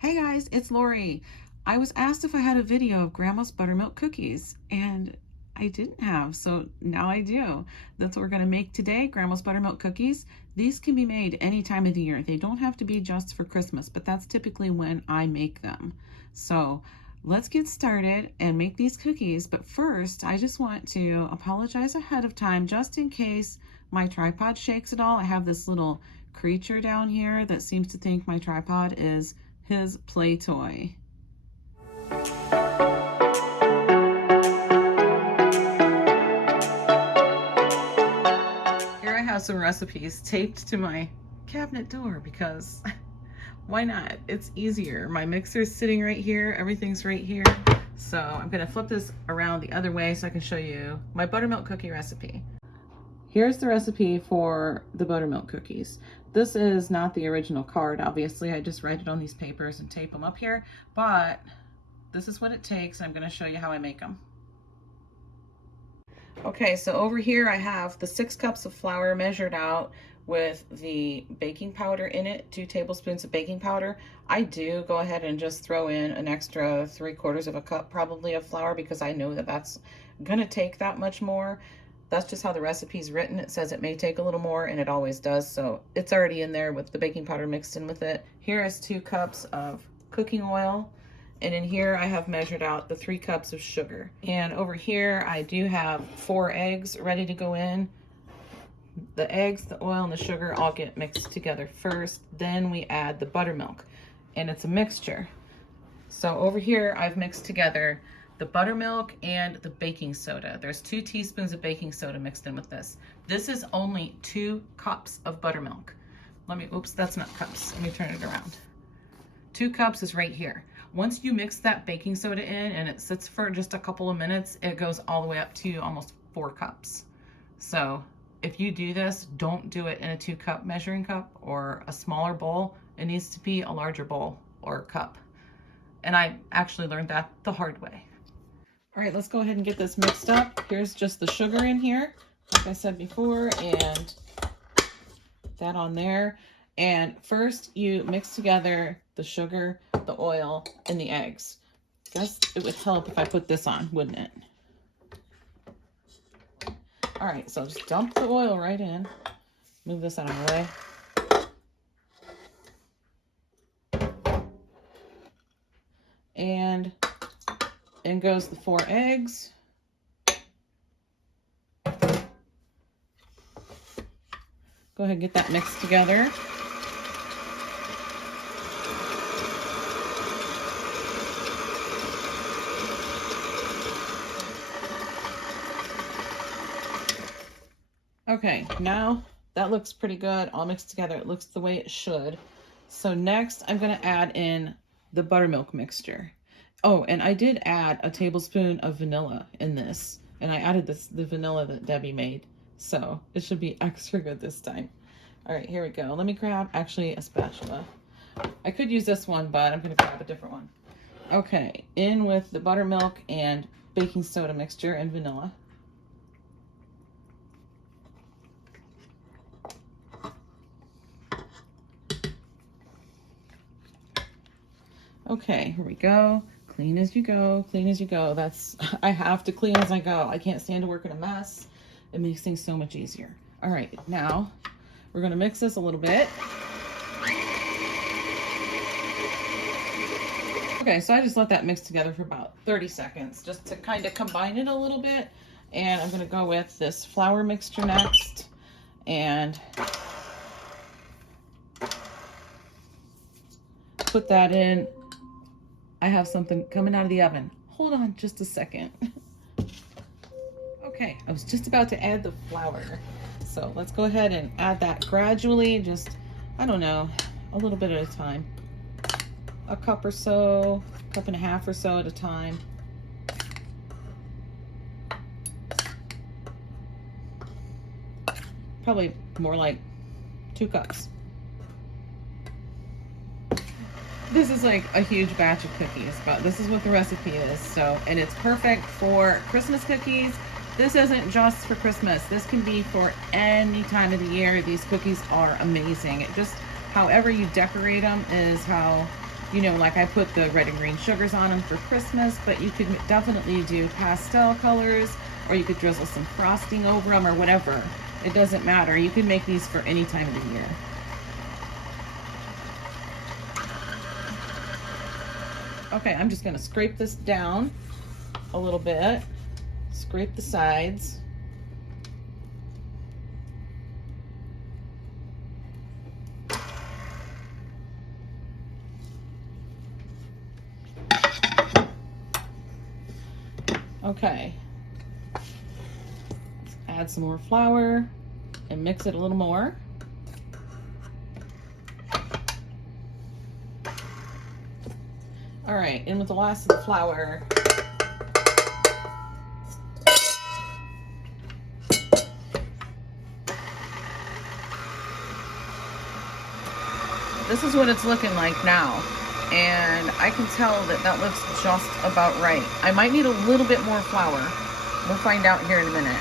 Hey guys, it's Lori. I was asked if I had a video of Grandma's buttermilk cookies, and I didn't have, so now I do. That's what we're going to make today, Grandma's buttermilk cookies. These can be made any time of the year. They don't have to be just for Christmas, but that's typically when I make them. So let's get started and make these cookies. But first, I just want to apologize ahead of time just in case my tripod shakes at all. I have this little creature down here that seems to think my tripod is his play toy. Here I have some recipes taped to my cabinet door because why not? It's easier. My mixer's sitting right here. Everything's right here. So I'm going to flip this around the other way so I can show you my buttermilk cookie recipe. Here's the recipe for the buttermilk cookies. This is not the original card, obviously. I just write it on these papers and tape them up here, but this is what it takes. I'm going to show you how I make them. Okay, so over here I have the 6 cups of flour measured out with the baking powder in it, 2 tablespoons of baking powder. I do go ahead and just throw in an extra 3/4 of a cup probably of flour because I know that that's going to take that much more. That's just how the recipe's written. It says it may take a little more, and it always does, so it's already in there with the baking powder mixed in with it. Here is 2 cups of cooking oil, and in here I have measured out the 3 cups of sugar. And over here I do have 4 eggs ready to go in. The eggs, the oil, and the sugar all get mixed together first, then we add the buttermilk, and it's a mixture. So over here I've mixed together the buttermilk and the baking soda. There's 2 teaspoons of baking soda mixed in with this. This is only 2 cups of buttermilk. Oops, that's not cups. Let me turn it around. 2 cups is right here. Once you mix that baking soda in and it sits for just a couple of minutes, it goes all the way up to almost 4 cups. So if you do this, don't do it in a 2-cup measuring cup or a smaller bowl. It needs to be a larger bowl or cup. And I actually learned that the hard way. All right, let's go ahead and get this mixed up. Here's just the sugar in here, like I said before, and that on there. And first you mix together the sugar, the oil, and the eggs. Guess it would help if I put this on, wouldn't it? All right, so just dump the oil right in. Move this out of the way. And in goes the 4 eggs. Go ahead and get that mixed together. Okay, now that looks pretty good, all mixed together. It looks the way it should. So next I'm going to add in the buttermilk mixture. Oh, and I did add a tablespoon of vanilla in this, and I added the vanilla that Debbie made, so it should be extra good this time. All right, here we go. Let me grab actually a spatula. I could use this one, but I'm going to grab a different one. Okay, in with the buttermilk and baking soda mixture and vanilla. Okay, here we go. Clean as you go, clean as you go. I have to clean as I go. I can't stand to work in a mess. It makes things so much easier. All right, now we're gonna mix this a little bit. Okay, so I just let that mix together for about 30 seconds just to kind of combine it a little bit. And I'm gonna go with this flour mixture next. And put that in. I have something coming out of the oven. Hold on just a second. Okay, I was just about to add the flour. So let's go ahead and add that gradually, just, I don't know, a little bit at a time. A cup or so, 1.5 cups or so at a time. Probably more like 2 cups. This is like a huge batch of cookies, but this is what the recipe is. So, and it's perfect for Christmas cookies. This isn't just for Christmas. This can be for any time of the year. These cookies are amazing. It just, however you decorate them is how you know, like I put the red and green sugars on them for Christmas, but you could definitely do pastel colors, or you could drizzle some frosting over them or whatever. It doesn't matter. You can make these for any time of the year. Okay, I'm just gonna scrape this down a little bit, scrape the sides. Okay, let's add some more flour and mix it a little more. All right, in with the last of the flour. This is what it's looking like now. And I can tell that that looks just about right. I might need a little bit more flour. We'll find out here in a minute.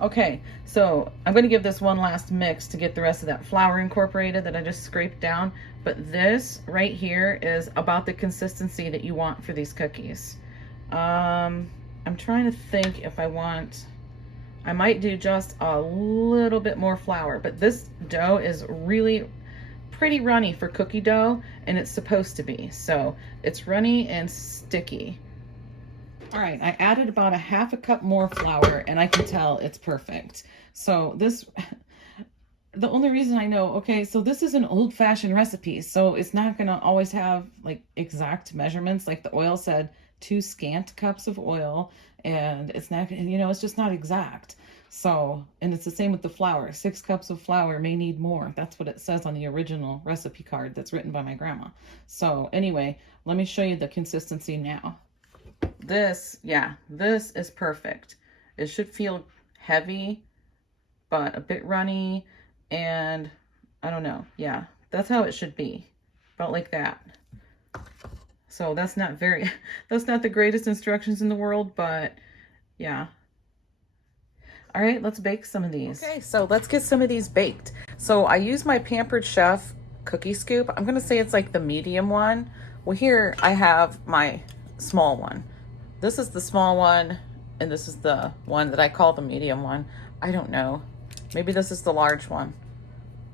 Okay, so I'm going to give this one last mix to get the rest of that flour incorporated that I just scraped down. But this right here is about the consistency that you want for these cookies. I'm trying to think if I might do just a little bit more flour, but this dough is really pretty runny for cookie dough, and it's supposed to be. So it's runny and sticky. All right, I added about a half a cup more flour, and I can tell it's perfect. So this, the only reason I know, okay, so this is an old-fashioned recipe, so it's not gonna always have like exact measurements. Like the oil said 2 scant cups of oil, and it's not, you know, it's just not exact. So, and it's the same with the flour. 6 cups of flour may need more. That's what it says on the original recipe card that's written by my grandma. So anyway, let me show you the consistency now. This, yeah, this is perfect. It should feel heavy, but a bit runny, and I don't know. Yeah, that's how it should be. About like that. So that's not the greatest instructions in the world, but yeah. All right, let's bake some of these. Okay, so let's get some of these baked. So I use my Pampered Chef cookie scoop. I'm gonna say it's like the medium one. Well, here I have my small one. This is the small one, and this is the one that I call the medium one. I don't know. Maybe this is the large one.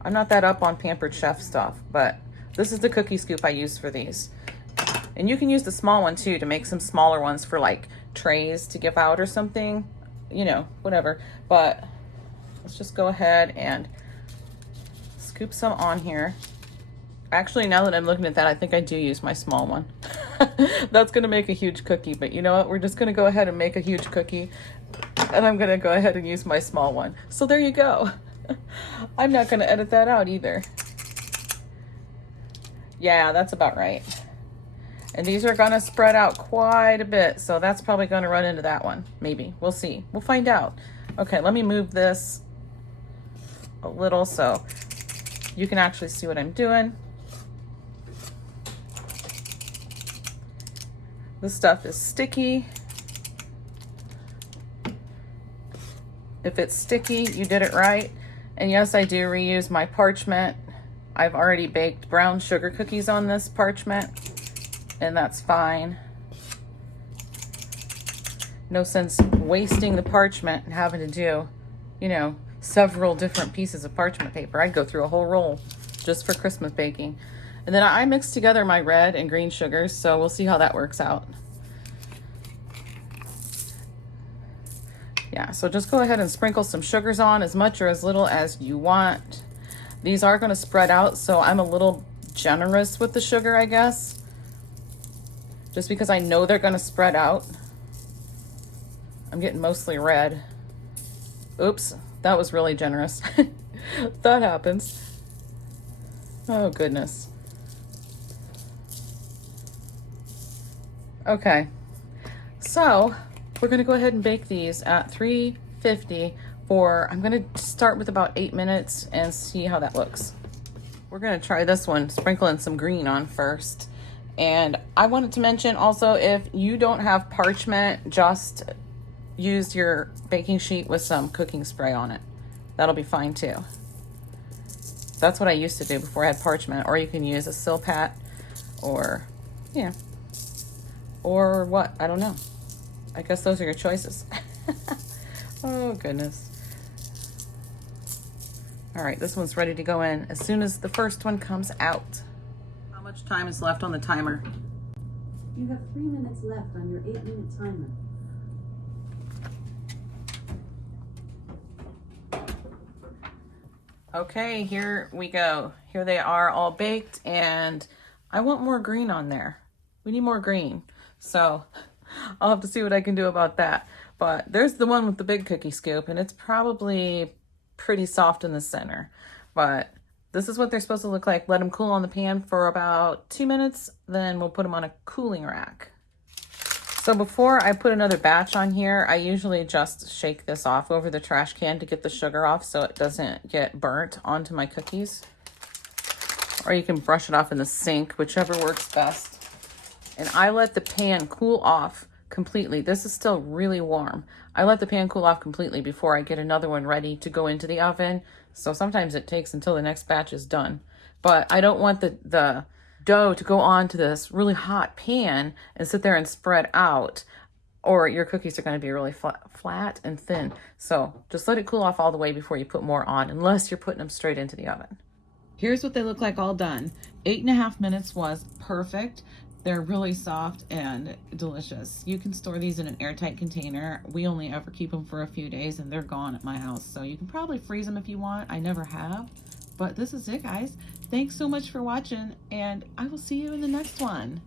I'm not that up on Pampered Chef stuff, but this is the cookie scoop I use for these. And you can use the small one too to make some smaller ones for like trays to give out or something. You know, whatever. But let's just go ahead and scoop some on here. Actually, now that I'm looking at that, I think I do use my small one. That's gonna make a huge cookie, but you know what? We're just gonna go ahead and make a huge cookie, and I'm gonna go ahead and use my small one. So there you go. I'm not gonna edit that out either. Yeah, that's about right. And these are gonna spread out quite a bit, so that's probably gonna run into that one. Maybe, we'll see, we'll find out. Okay, let me move this a little so you can actually see what I'm doing. This stuff is sticky. If it's sticky, you did it right. And yes, I do reuse my parchment. I've already baked brown sugar cookies on this parchment, and that's fine. No sense wasting the parchment and having to do, you know, several different pieces of parchment paper. I'd go through a whole roll just for Christmas baking. And then I mixed together my red and green sugars, so we'll see how that works out. Yeah, so just go ahead and sprinkle some sugars on, as much or as little as you want. These are going to spread out, so I'm a little generous with the sugar, I guess. Just because I know they're going to spread out. I'm getting mostly red. Oops, that was really generous. That happens. Oh, goodness. Okay, so we're going to go ahead and bake these at 350 for, I'm going to start with about 8 minutes and see how that looks. We're going to try this one, sprinkling some green on first. And I wanted to mention also, if you don't have parchment, just use your baking sheet with some cooking spray on it. That'll be fine too. That's what I used to do before I had parchment, or you can use a Silpat, or, yeah, or what, I don't know. I guess those are your choices. Oh, goodness. All right, this one's ready to go in as soon as the first one comes out. How much time is left on the timer? You have 3 minutes left on your 8-minute timer. Okay, here we go. Here they are all baked, and I want more green on there. We need more green. So I'll have to see what I can do about that. But there's the one with the big cookie scoop, and it's probably pretty soft in the center. But this is what they're supposed to look like. Let them cool on the pan for about 2 minutes, then we'll put them on a cooling rack. So before I put another batch on here, I usually just shake this off over the trash can to get the sugar off so it doesn't get burnt onto my cookies. Or you can brush it off in the sink, whichever works best. And I let the pan cool off completely. This is still really warm. I let the pan cool off completely before I get another one ready to go into the oven. So sometimes it takes until the next batch is done. But I don't want the dough to go onto this really hot pan and sit there and spread out, or your cookies are going to be really flat and thin. So just let it cool off all the way before you put more on, unless you're putting them straight into the oven. Here's what they look like all done. 8.5 minutes was perfect. They're really soft and delicious. You can store these in an airtight container. We only ever keep them for a few days and they're gone at my house. So you can probably freeze them if you want. I never have. But this is it, guys. Thanks so much for watching, and I will see you in the next one.